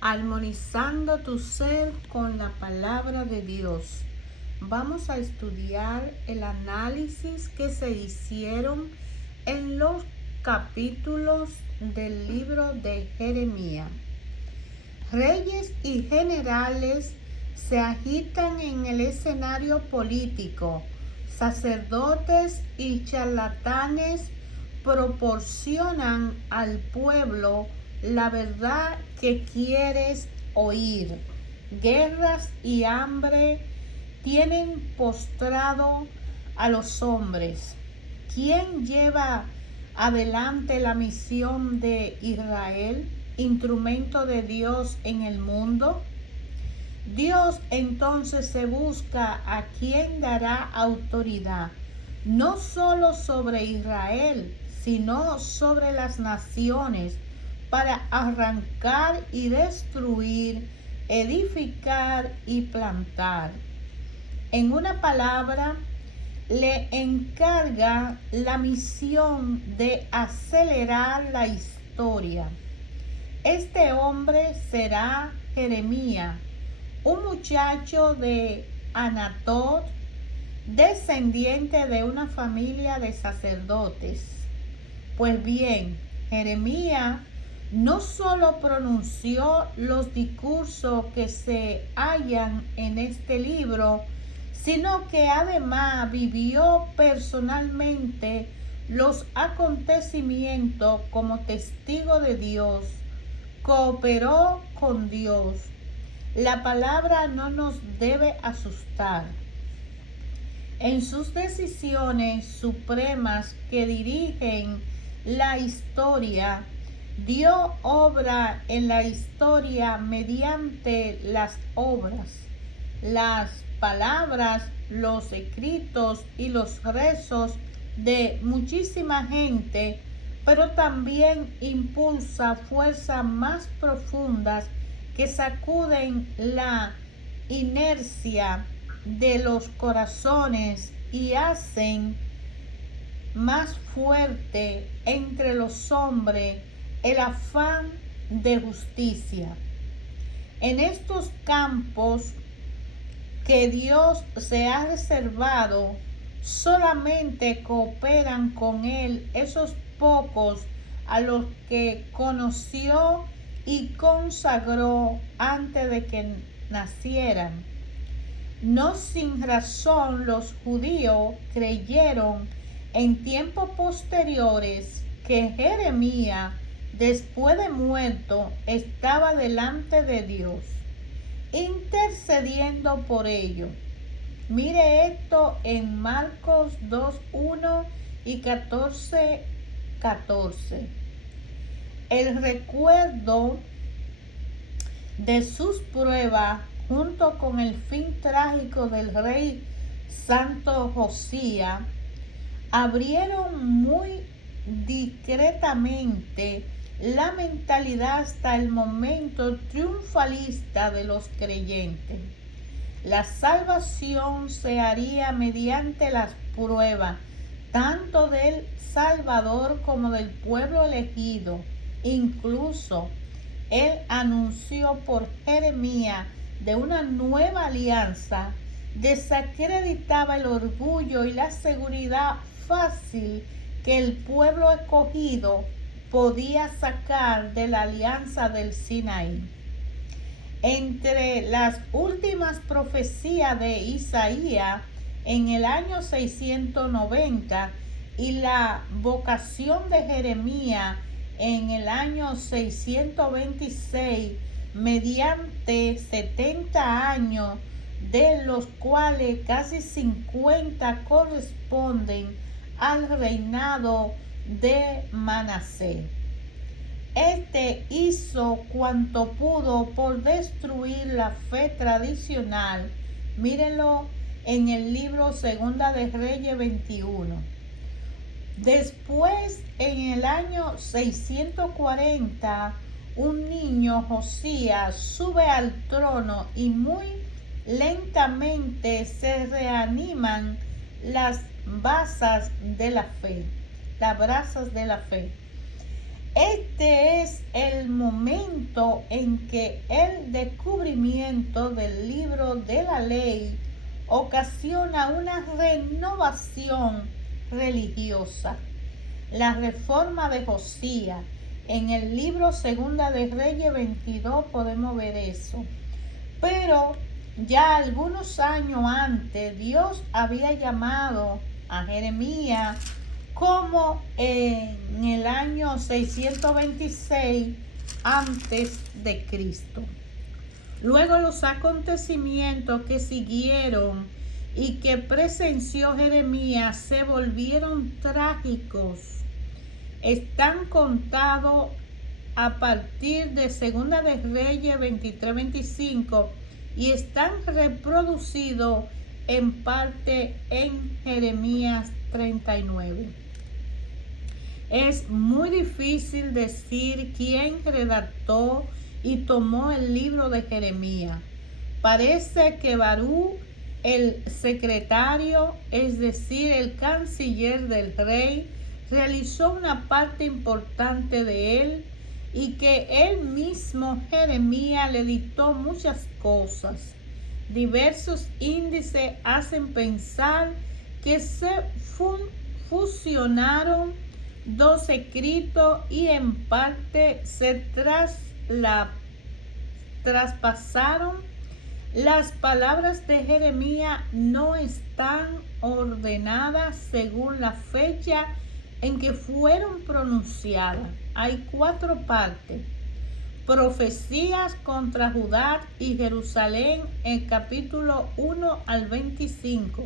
armonizando tu ser con la palabra de Dios. Vamos a estudiar el análisis que se hicieron en los capítulos del libro de Jeremías. Reyes y generales se agitan en el escenario político. Sacerdotes y charlatanes proporcionan al pueblo la verdad que quieres oír. Guerras y hambre tienen postrado a los hombres. ¿Quién lleva adelante la misión de Israel, instrumento de Dios en el mundo? Dios entonces se busca a quien dará autoridad, no solo sobre Israel, sino sobre las naciones, para arrancar y destruir, edificar y plantar. En una palabra, le encarga la misión de acelerar la historia. Este hombre será Jeremías, un muchacho de Anatot, descendiente de una familia de sacerdotes. Pues bien, Jeremías no solo pronunció los discursos que se hallan en este libro, sino que además vivió personalmente los acontecimientos como testigo de Dios, cooperó con Dios. La palabra no nos debe asustar. En sus decisiones supremas que dirigen la historia, Dios obra en la historia mediante las obras, las palabras, los escritos y los rezos de muchísima gente, pero también impulsa fuerzas más profundas que sacuden la inercia de los corazones y hacen más fuerte entre los hombres el afán de justicia. En estos campos que Dios se ha reservado, solamente cooperan con Él esos pocos a los que conoció y consagró antes de que nacieran. No sin razón los judíos creyeron en tiempos posteriores que Jeremías, después de muerto, estaba delante de Dios, intercediendo por ellos. Mire esto en Marcos 2:1 y 14:14. El recuerdo de sus pruebas, junto con el fin trágico del rey santo Josías, abrieron muy discretamente la mentalidad hasta el momento triunfalista de los creyentes. La salvación se haría mediante las pruebas, tanto del Salvador como del pueblo elegido. Incluso él anunció por Jeremías de una nueva alianza, desacreditaba el orgullo y la seguridad fácil que el pueblo escogido podía sacar de la alianza del Sinaí. Entre las últimas profecías de Isaías en el año 690 y la vocación de Jeremías en el año 626, mediante 70 años, de los cuales casi 50 corresponden al reinado de Manasés. Este hizo cuanto pudo por destruir la fe tradicional. Mírenlo en el libro Segunda de Reyes 21. Después, en el año 640, un niño, Josías, sube al trono y muy lentamente se reaniman las brasas de la fe. Este es el momento momento en que el descubrimiento del libro de la ley ocasiona una renovación religiosa. La reforma de Josías, en el libro Segunda de Reyes 22 podemos ver eso. Pero ya algunos años antes, Dios había llamado a Jeremías como en el año 626 antes de Cristo. Luego los acontecimientos que siguieron y que presenció Jeremías se volvieron trágicos. Están contados a partir de Segunda de Reyes 23-25 y están reproducidos en parte en Jeremías 39. Es muy difícil decir quién redactó y tomó el libro de Jeremías. Parece que Barú, el secretario, es decir, el canciller del rey, realizó una parte importante de él y que él mismo, Jeremías, le dictó muchas cosas. Diversos índices hacen pensar que se fusionaron dos escritos y en parte se traspasaron. Las palabras de Jeremías no están ordenadas según la fecha en que fueron pronunciadas. Hay 4 partes. Profecías contra Judá y Jerusalén, el capítulo 1 al 25.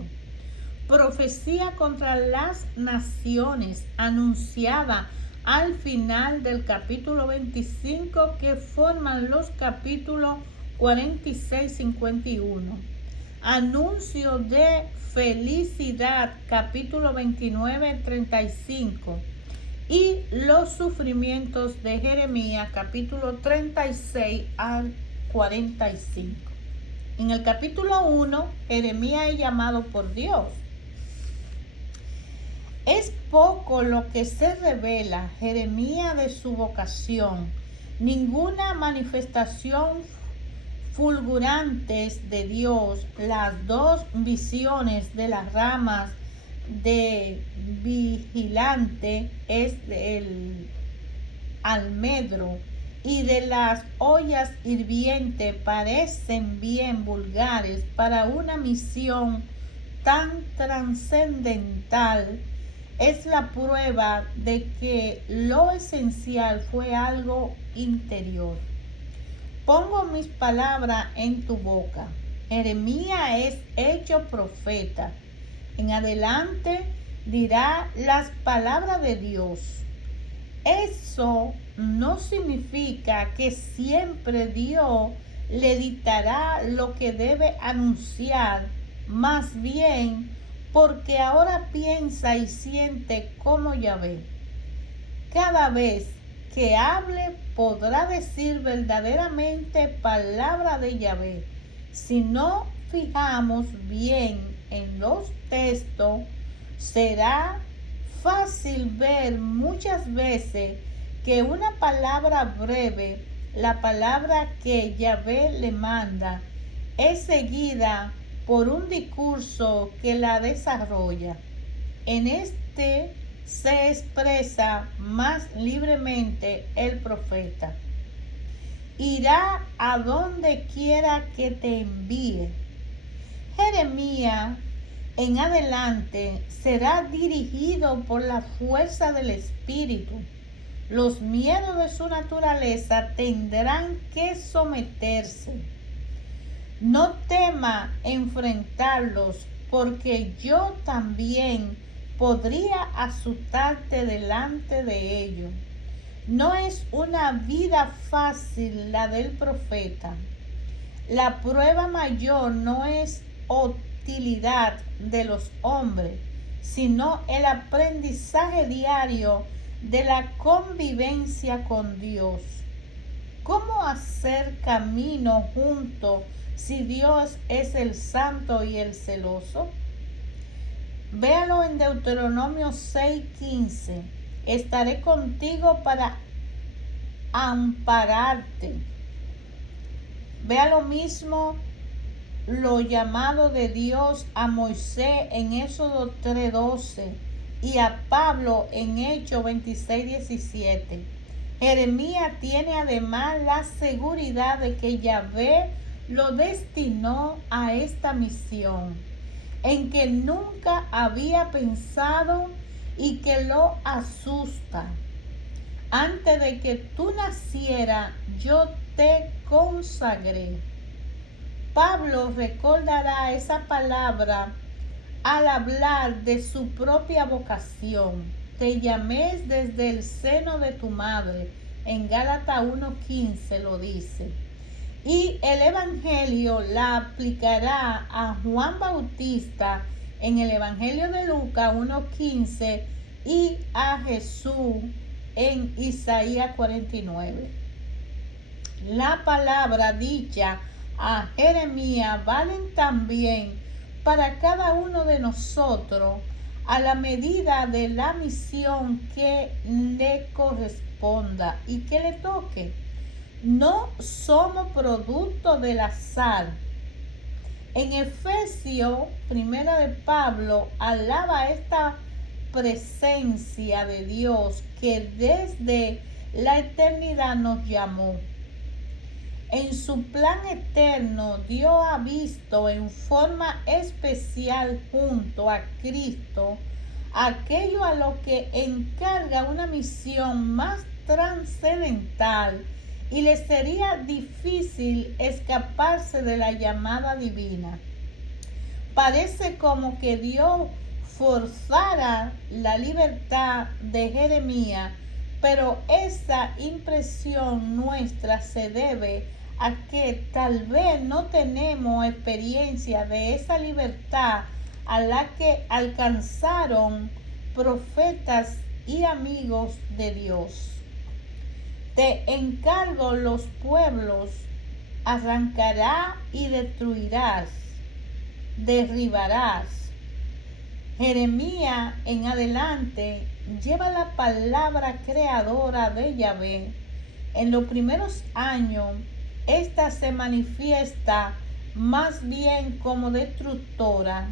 Profecía contra las naciones, anunciada al final del capítulo 25, que forman los capítulos 46-51. Anuncio de felicidad, capítulo 29-35. Y los sufrimientos de Jeremías, capítulo 36 al 45. En el capítulo 1, Jeremías es llamado por Dios. Es poco lo que se revela Jeremías de su vocación. Ninguna manifestación fulgurantes de Dios, las 2 visiones de las ramas de vigilante es el almendro y de las ollas hirvientes parecen bien vulgares para una misión tan trascendental. Es la prueba de que lo esencial fue algo interior. Pongo mis palabras en tu boca. Jeremías es hecho profeta. En adelante dirá las palabras de Dios. Eso no significa que siempre Dios le dictará lo que debe anunciar, más bien porque ahora piensa y siente como Yahvé. Cada vez que hable podrá decir verdaderamente palabra de Yahvé. Si no fijamos bien en los textos, será fácil ver muchas veces que una palabra breve, la palabra que Yahvé le manda, es seguida por un discurso que la desarrolla. En este se expresa más libremente el profeta. Irá a donde quiera que te envíe. Jeremías en adelante será dirigido por la fuerza del Espíritu. Los miedos de su naturaleza tendrán que someterse. No tema enfrentarlos, porque yo también podría asustarte delante de ellos. No es una vida fácil la del profeta. La prueba mayor no es utilidad de los hombres, sino el aprendizaje diario de la convivencia con Dios. ¿Cómo hacer camino juntos si Dios es el santo y el celoso? Véalo en Deuteronomio 6:15. Estaré contigo para ampararte. Vea lo mismo lo llamado de Dios a Moisés en Éxodo 3:12 y a Pablo en Hechos 26:17. Jeremías tiene además la seguridad de que Yahvé lo destinó a esta misión, en que nunca había pensado y que lo asusta. Antes de que tú nacieras, yo te consagré. Pablo recordará esa palabra al hablar de su propia vocación. Te llamé desde el seno de tu madre. En Gálatas 1:15 lo dice. Y el Evangelio la aplicará a Juan Bautista en el Evangelio de Lucas 1:15 y a Jesús en Isaías 49. La palabra dicha a Jeremías valen también para cada uno de nosotros a la medida de la misión que le corresponda y que le toque. No somos producto del azar. En Efesios, primera de Pablo, alaba esta presencia de Dios que desde la eternidad nos llamó. En su plan eterno, Dios ha visto en forma especial junto a Cristo aquello a lo que encarga una misión más trascendental y le sería difícil escaparse de la llamada divina. Parece como que Dios forzara la libertad de Jeremías, pero esa impresión nuestra se debe a que tal vez no tenemos experiencia de esa libertad a la que alcanzaron profetas y amigos de Dios. Te encargo los pueblos, arrancarás y destruirás, derribarás. Jeremías en adelante lleva la palabra creadora de Yahvé. En los primeros años, esta se manifiesta más bien como destructora.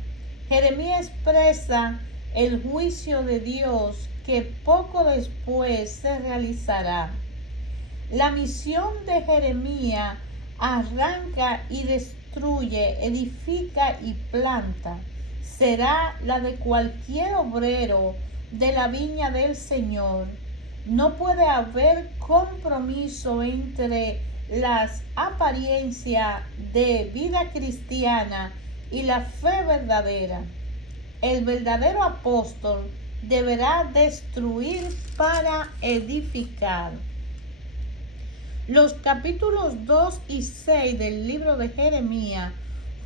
Jeremías expresa el juicio de Dios que poco después se realizará. La misión de Jeremías arranca y destruye, edifica y planta. Será la de cualquier obrero de la viña del Señor. No puede haber compromiso entre las apariencias de vida cristiana y la fe verdadera. El verdadero apóstol deberá destruir para edificar. Los capítulos 2 y 6 del libro de Jeremías,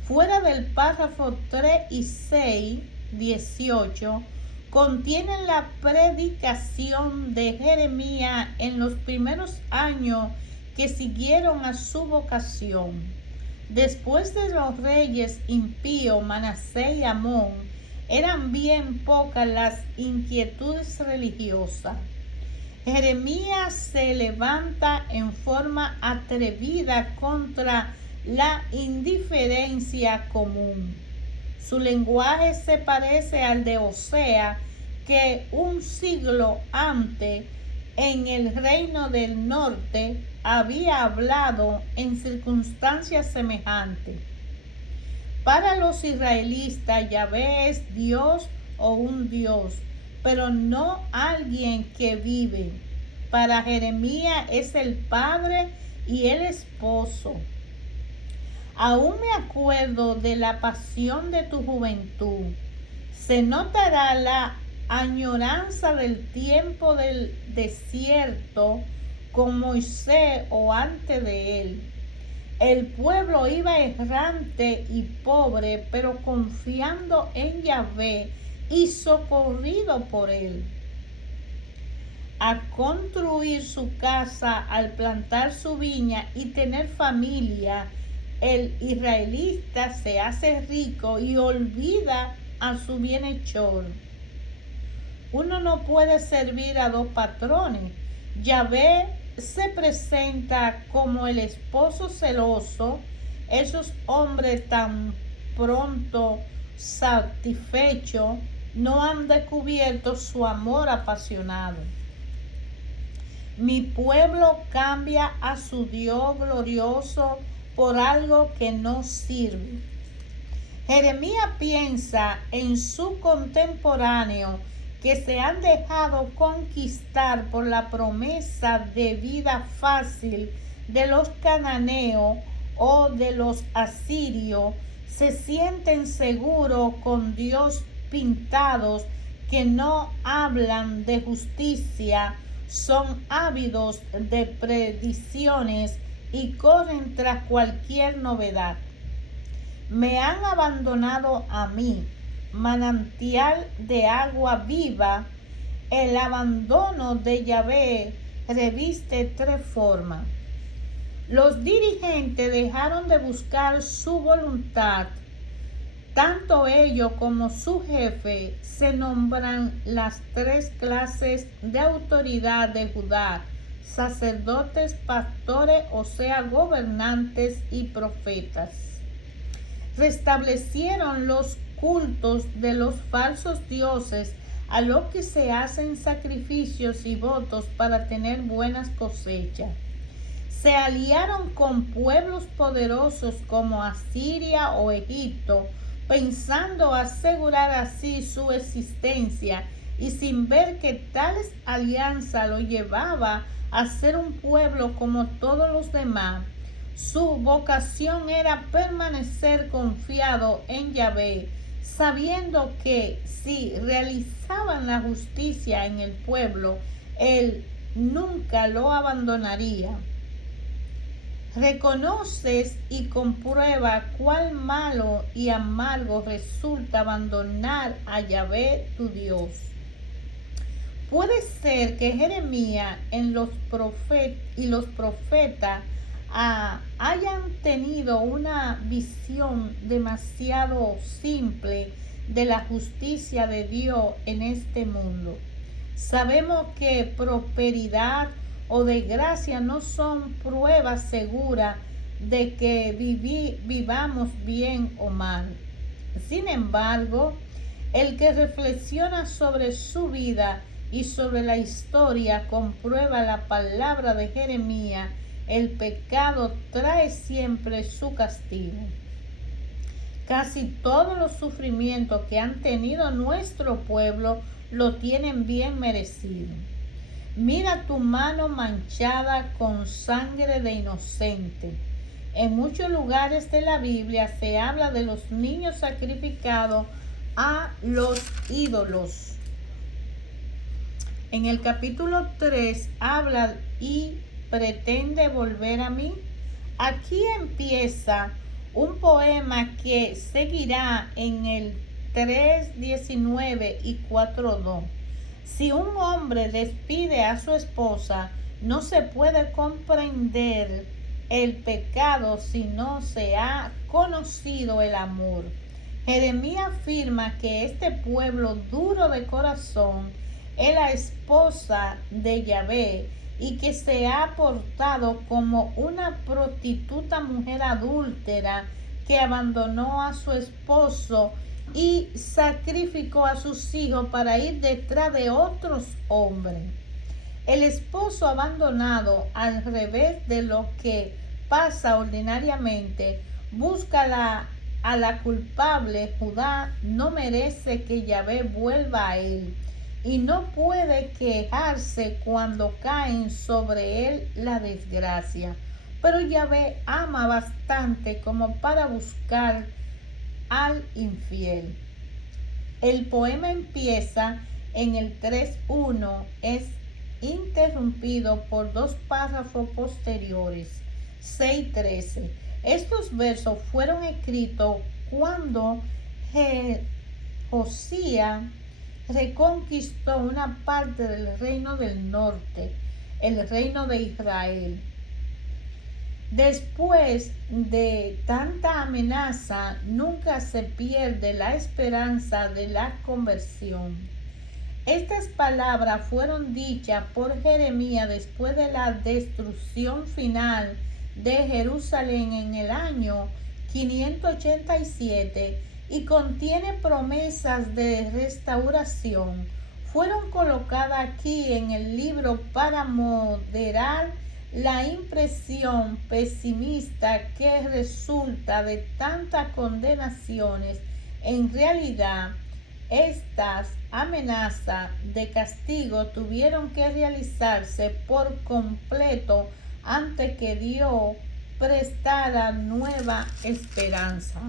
fuera del párrafo 3 y 6, 18, contienen la predicación de Jeremías en los primeros años que siguieron a su vocación. Después de los reyes impíos Manasés y Amón, eran bien pocas las inquietudes religiosas. Jeremías se levanta en forma atrevida contra la indiferencia común. Su lenguaje se parece al de Osea, que un siglo antes, en el reino del norte, había hablado en circunstancias semejantes. Para los israelitas, Yahvé es Dios o un Dios, pero no alguien que vive. Para Jeremías es el padre y el esposo. Aún me acuerdo de la pasión de tu juventud. Se notará la añoranza del tiempo del desierto con Moisés o antes de él. El pueblo iba errante y pobre, pero confiando en Yahvé y socorrido por él. A construir su casa, al plantar su viña y tener familia, el israelita se hace rico y olvida a su bienhechor. Uno no puede servir a dos patrones. Yahvé se presenta como el esposo celoso, esos hombres tan pronto satisfechos no han descubierto su amor apasionado. Mi pueblo cambia a su Dios glorioso por algo que no sirve. Jeremías piensa en su contemporáneo que se han dejado conquistar por la promesa de vida fácil de los cananeos o de los asirios, se sienten seguros con Dios pintados que no hablan de justicia, son ávidos de predicciones y corren tras cualquier novedad. Me han abandonado a mí, manantial de agua viva. El abandono de Yahvé reviste tres formas. Los dirigentes dejaron de buscar su voluntad. Tanto ellos como su jefe se nombran las tres clases de autoridad de Judá: sacerdotes, pastores, o sea, gobernantes y profetas. Restablecieron los cultos de los falsos dioses, a los que se hacen sacrificios y votos para tener buenas cosechas. Se aliaron con pueblos poderosos como Asiria o Egipto, pensando asegurar así su existencia, y sin ver que tales alianzas lo llevaba a ser un pueblo como todos los demás. Su vocación era permanecer confiado en Yahvé, sabiendo que si realizaban la justicia en el pueblo, él nunca lo abandonaría. Reconoces y comprueba cuán malo y amargo resulta abandonar a Yahvé tu Dios. Puede ser que Jeremías y los profetas hayan tenido una visión demasiado simple de la justicia de Dios en este mundo. Sabemos que prosperidad o desgracia no son pruebas seguras de que vivamos bien o mal. Sin embargo, el que reflexiona sobre su vida y sobre la historia comprueba la palabra de Jeremías: el pecado trae siempre su castigo. Casi todos los sufrimientos que han tenido nuestro pueblo lo tienen bien merecido. Mira tu mano manchada con sangre de inocente. En muchos lugares de la Biblia se habla de los niños sacrificados a los ídolos. En el capítulo 3 habla y pretende volver a mí. Aquí empieza un poema que seguirá en el 3:19 y 4:2. Si un hombre despide a su esposa, no se puede comprender el pecado si no se ha conocido el amor. Jeremías afirma que este pueblo duro de corazón es la esposa de Yahvé y que se ha portado como una prostituta mujer adúltera que abandonó a su esposo y sacrificó a sus hijos para ir detrás de otros hombres. El esposo abandonado, al revés de lo que pasa ordinariamente, busca a la culpable. Judá no merece que Yahvé vuelva a él y no puede quejarse cuando caen sobre él la desgracia. Pero Yahvé ama bastante como para buscar al infiel. El poema empieza en el 3:1, es interrumpido por dos párrafos posteriores, 6:13. Estos versos fueron escritos cuando Josías reconquistó una parte del reino del norte, el reino de Israel. Después de tanta amenaza, nunca se pierde la esperanza de la conversión. Estas palabras fueron dichas por Jeremías después de la destrucción final de Jerusalén en el año 587 y contiene promesas de restauración. Fueron colocadas aquí en el libro para moderar la impresión pesimista que resulta de tantas condenaciones. En realidad, estas amenazas de castigo tuvieron que realizarse por completo antes que Dios prestara nueva esperanza.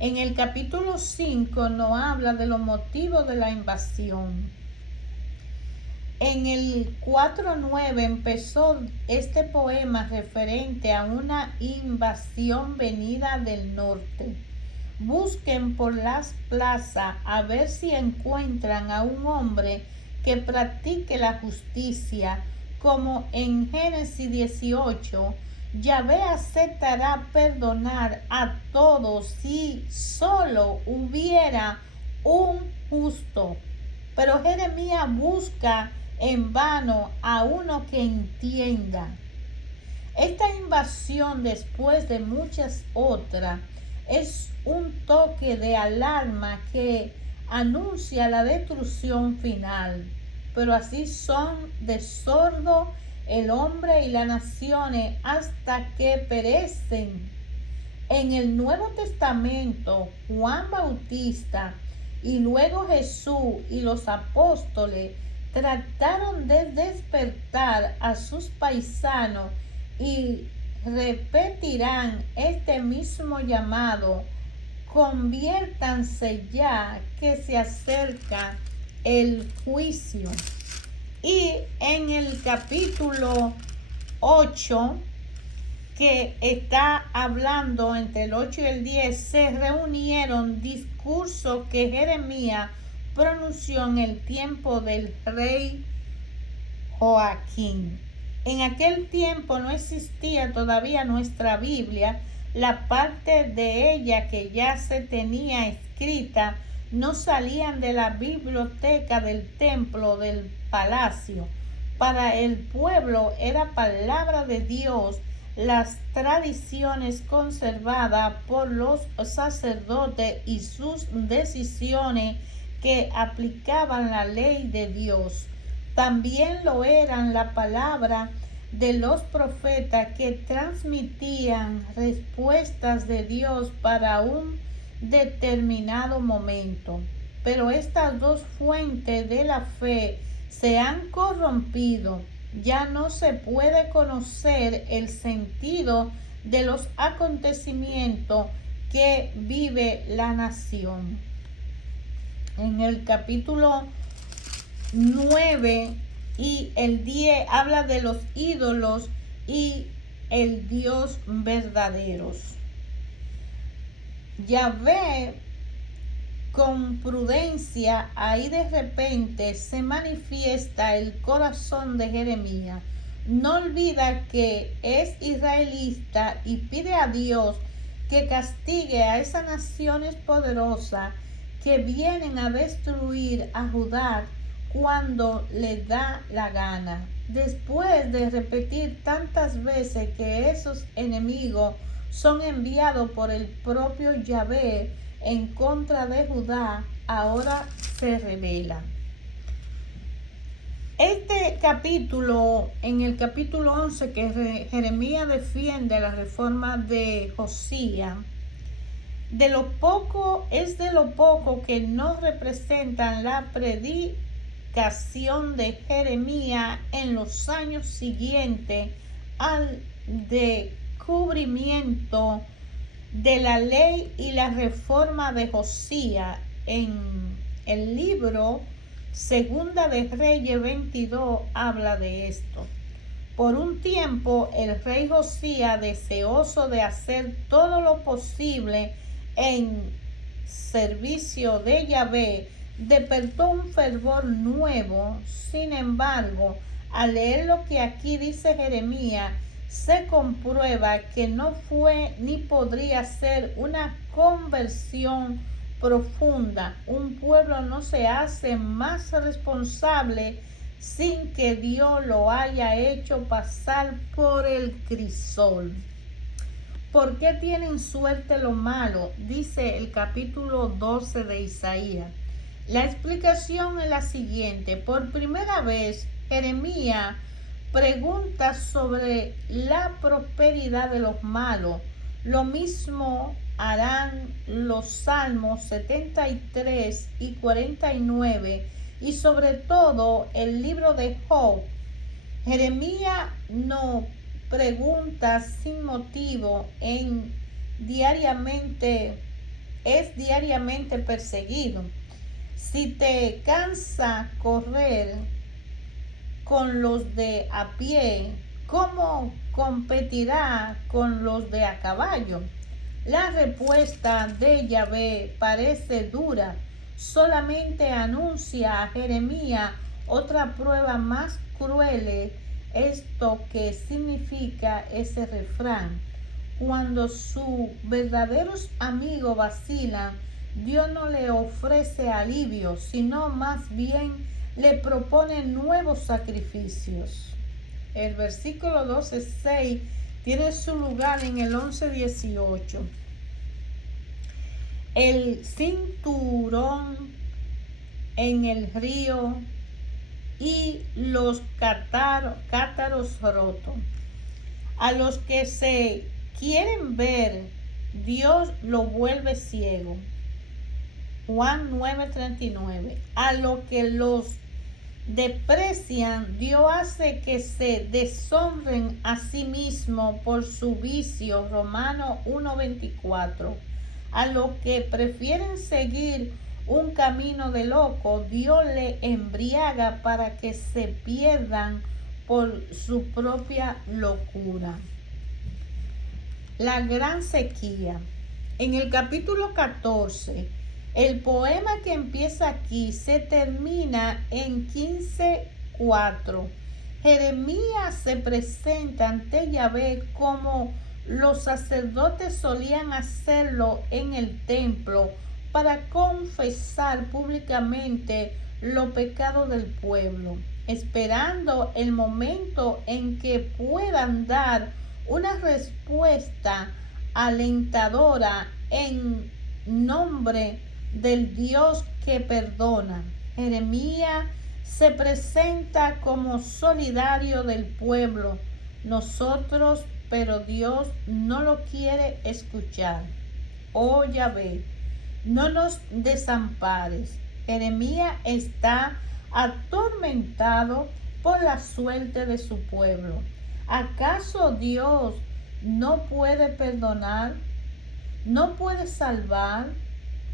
En el capítulo 5 nos habla de los motivos de la invasión. En el 4:9 empezó este poema referente a una invasión venida del norte. Busquen por las plazas a ver si encuentran a un hombre que practique la justicia, como en Génesis 18. Yahvé aceptará perdonar a todos si solo hubiera un justo. Pero Jeremías busca en vano a uno que entienda. Esta invasión, después de muchas otras, es un toque de alarma que anuncia la destrucción final. Pero así son de sordo el hombre y las naciones hasta que perecen. En el Nuevo Testamento, Juan Bautista y luego Jesús y los apóstoles trataron de despertar a sus paisanos y repetirán este mismo llamado: conviértanse ya que se acerca el juicio. Y en el capítulo 8, que está hablando entre el 8 y el 10, se reunieron discursos que Jeremías pronunció en el tiempo del rey Joaquín. En aquel tiempo no existía todavía nuestra Biblia. La parte de ella que ya se tenía escrita no salían de la biblioteca del templo del palacio. Para el pueblo era palabra de Dios. Las tradiciones conservadas por los sacerdotes y sus decisiones que aplicaban la ley de Dios. También lo eran la palabra de los profetas que transmitían respuestas de Dios para un determinado momento. Pero estas dos fuentes de la fe se han corrompido. Ya no se puede conocer el sentido de los acontecimientos que vive la nación. En el capítulo 9 y el 10 habla de los ídolos y el Dios verdaderos. Yahvé, con prudencia, ahí de repente se manifiesta el corazón de Jeremías. No olvida que es israelita y pide a Dios que castigue a esas naciones poderosas que vienen a destruir a Judá cuando le da la gana. Después de repetir tantas veces que esos enemigos son enviados por el propio Yahvé en contra de Judá, ahora se revela. Este capítulo, en el capítulo 11, que Jeremías defiende la reforma de Josías, de lo poco que no representan la predicación de Jeremías en los años siguientes al descubrimiento de la ley y la reforma de Josías. En el libro Segunda de Reyes 22 habla de esto. Por un tiempo el rey Josías, deseoso de hacer todo lo posible en servicio de Yahvé, despertó un fervor nuevo. Sin embargo, al leer lo que aquí dice Jeremías, se comprueba que no fue ni podría ser una conversión profunda. Un pueblo no se hace más responsable sin que Dios lo haya hecho pasar por el crisol. ¿Por qué tienen suerte lo malo? Dice el capítulo 12 de Isaías. La explicación es la siguiente. Por primera vez, Jeremías pregunta sobre la prosperidad de los malos. Lo mismo harán los Salmos 73 y 49 y sobre todo el libro de Job. Jeremías no pregunta sin motivo es diariamente perseguido. Si te cansa correr con los de a pie, ¿cómo competirá con los de a caballo? La respuesta de Yahvé parece dura. Solamente anuncia a Jeremías otra prueba más cruel. Esto que significa ese refrán: cuando sus verdaderos amigos vacilan, Dios no le ofrece alivio, sino más bien le propone nuevos sacrificios. El versículo 12:6 tiene su lugar en el 11:18. El cinturón en el río y los cátaros rotos. A los que se quieren ver, Dios lo vuelve ciego. Juan 9:39. A los que los desprecian, Dios hace que se deshonren a sí mismo por su vicio. Romanos 1:24. A los que prefieren seguir un camino de loco, Dios le embriaga para que se pierdan por su propia locura. La gran sequía. En el capítulo 14, el poema que empieza aquí se termina en 15:4. Jeremías se presenta ante Yahvé como los sacerdotes solían hacerlo en el templo, para confesar públicamente los pecados del pueblo, esperando el momento en que puedan dar una respuesta alentadora en nombre del Dios que perdona. Jeremías se presenta como solidario del pueblo, pero Dios no lo quiere escuchar. Oh Yahvé, no nos desampares. Jeremías está atormentado por la suerte de su pueblo. ¿Acaso Dios no puede perdonar? ¿No puede salvar?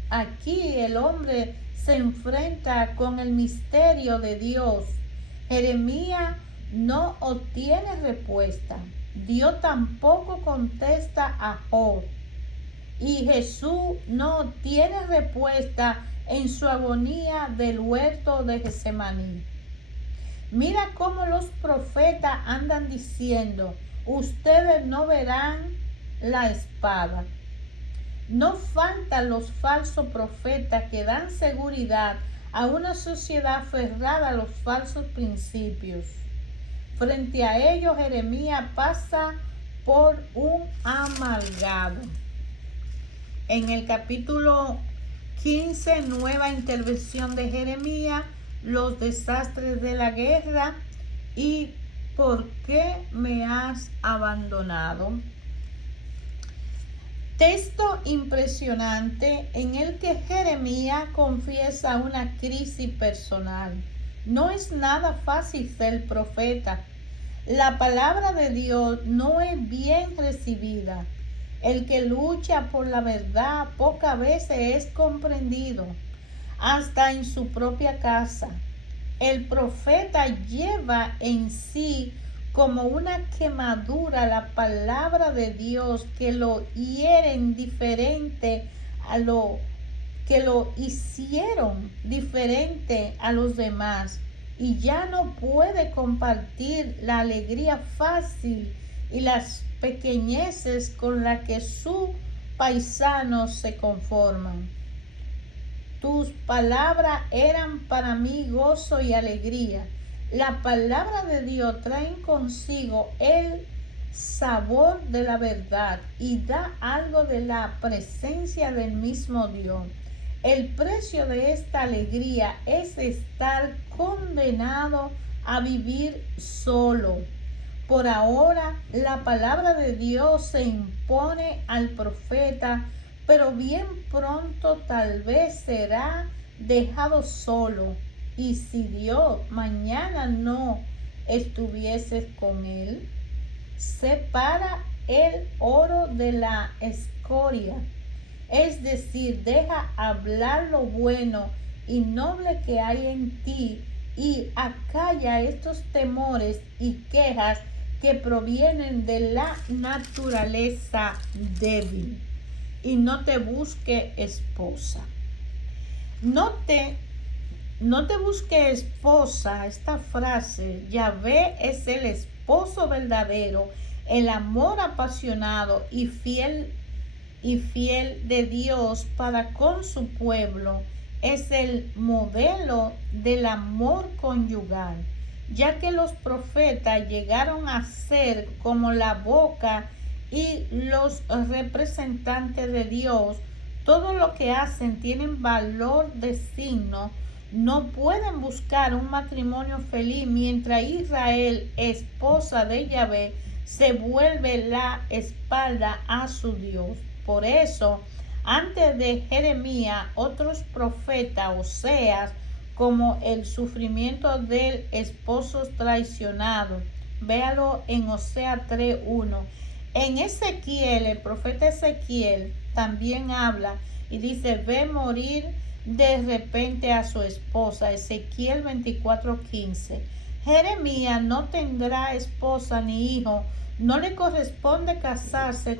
Aquí el hombre se enfrenta con el misterio de Dios. Jeremías no obtiene respuesta. Dios tampoco contesta a Job. Y Jesús no tiene respuesta en su agonía del huerto de Getsemaní. Mira cómo los profetas andan diciendo: ustedes no verán la espada. No faltan los falsos profetas que dan seguridad a una sociedad aferrada a los falsos principios. Frente a ellos, Jeremías pasa por un amargado. En el capítulo 15, nueva intervención de Jeremías, los desastres de la guerra y ¿por qué me has abandonado? Texto impresionante en el que Jeremías confiesa una crisis personal. No es nada fácil ser profeta. La palabra de Dios no es bien recibida. El que lucha por la verdad pocas veces es comprendido, hasta en su propia casa. El profeta lleva en sí como una quemadura la palabra de Dios que lo hieren diferente a lo que lo hicieron diferente a los demás, y ya no puede compartir la alegría fácil y las pequeñeces con las que sus paisanos se conforman. Tus palabras eran para mí gozo y alegría. La palabra de Dios trae consigo el sabor de la verdad y da algo de la presencia del mismo Dios. El precio de esta alegría es estar condenado a vivir solo. Por ahora, la palabra de Dios se impone al profeta, pero bien pronto tal vez será dejado solo. Y si Dios mañana no estuvieses con él, separa el oro de la escoria, es decir, deja hablar lo bueno y noble que hay en ti y acalla estos temores y quejas que provienen de la naturaleza débil, y no te busque esposa. No te busque esposa. Esta frase, Yahvé es el esposo verdadero, el amor apasionado y fiel de Dios para con su pueblo. Es el modelo del amor conyugal, ya que los profetas llegaron a ser como la boca y los representantes de Dios. Todo lo que hacen tienen valor de signo. No pueden buscar un matrimonio feliz mientras Israel, esposa de Yahvé, se vuelve la espalda a su Dios. Por eso, antes de Jeremías, otros profetas, Oseas, como el sufrimiento del esposo traicionado. Véalo en Oseas 3:1. En Ezequiel, el profeta Ezequiel también habla y dice: ve morir de repente a su esposa. Ezequiel 24:15. Jeremías no tendrá esposa ni hijo. No le corresponde casarse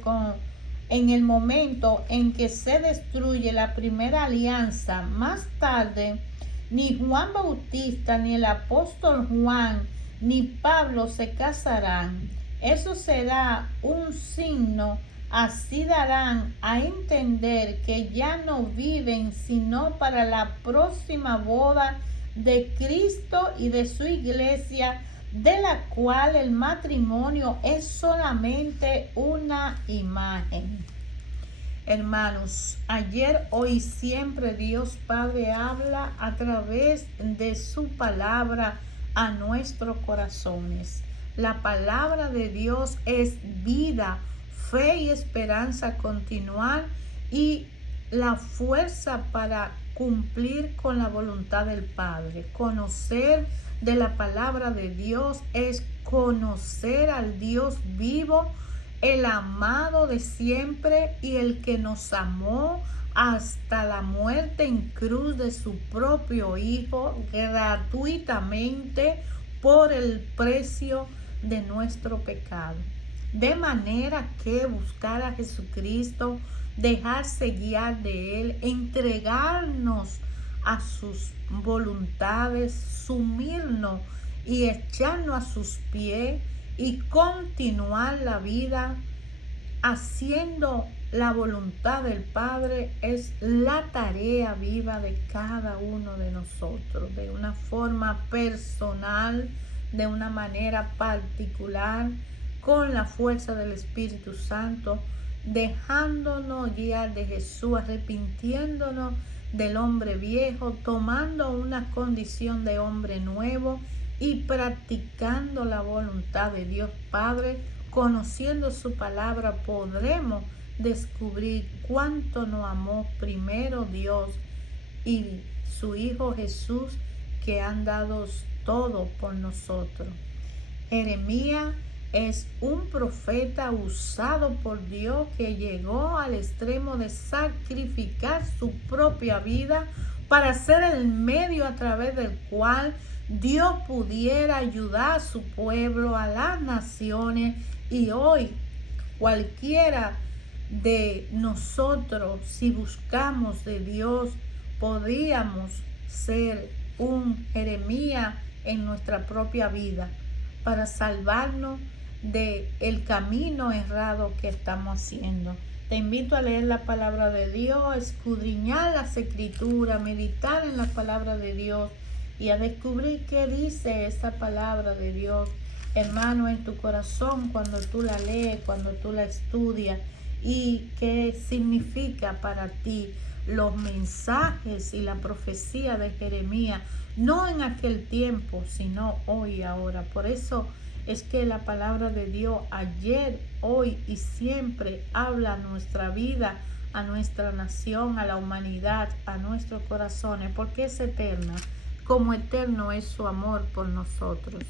en el momento en que se destruye la primera alianza. Más tarde, ni Juan Bautista, ni el apóstol Juan, ni Pablo se casarán. Eso será un signo. Así darán a entender que ya no viven sino para la próxima boda de Cristo y de su iglesia, de la cual el matrimonio es solamente una imagen. Hermanos, ayer, hoy y siempre Dios Padre habla a través de su palabra a nuestros corazones. La palabra de Dios es vida, fe y esperanza continuar, y la fuerza para cumplir con la voluntad del Padre. Conocer de la palabra de Dios es conocer al Dios vivo, el amado de siempre y el que nos amó hasta la muerte en cruz de su propio Hijo gratuitamente por el precio de nuestro pecado. De manera que buscar a Jesucristo, dejarse guiar de Él, entregarnos a sus voluntades, sumirnos y echarnos a sus pies y continuar la vida haciendo la voluntad del Padre es la tarea viva de cada uno de nosotros, de una forma personal, de una manera particular, con la fuerza del Espíritu Santo, dejándonos guiar de Jesús, arrepintiéndonos del hombre viejo, tomando una condición de hombre nuevo y practicando la voluntad de Dios Padre. Conociendo su palabra, podremos descubrir cuánto nos amó primero Dios y su Hijo Jesús, que han dado todo por nosotros. Jeremías es un profeta usado por Dios que llegó al extremo de sacrificar su propia vida para ser el medio a través del cual Dios pudiera ayudar a su pueblo, a las naciones. Y hoy cualquiera de nosotros, si buscamos de Dios, podríamos ser un Jeremías en nuestra propia vida para salvarnos del camino errado que estamos haciendo. Te invito a leer la palabra de Dios, escudriñar las escrituras, meditar en la palabra de Dios y a descubrir qué dice esa palabra de Dios, hermano, en tu corazón cuando tú la lees, cuando tú la estudias, y qué significa para ti los mensajes y la profecía de Jeremías, no en aquel tiempo, sino hoy y ahora. Por eso es que la palabra de Dios ayer, hoy y siempre habla a nuestra vida, a nuestra nación, a la humanidad, a nuestros corazones, porque es eterna, como eterno es su amor por nosotros.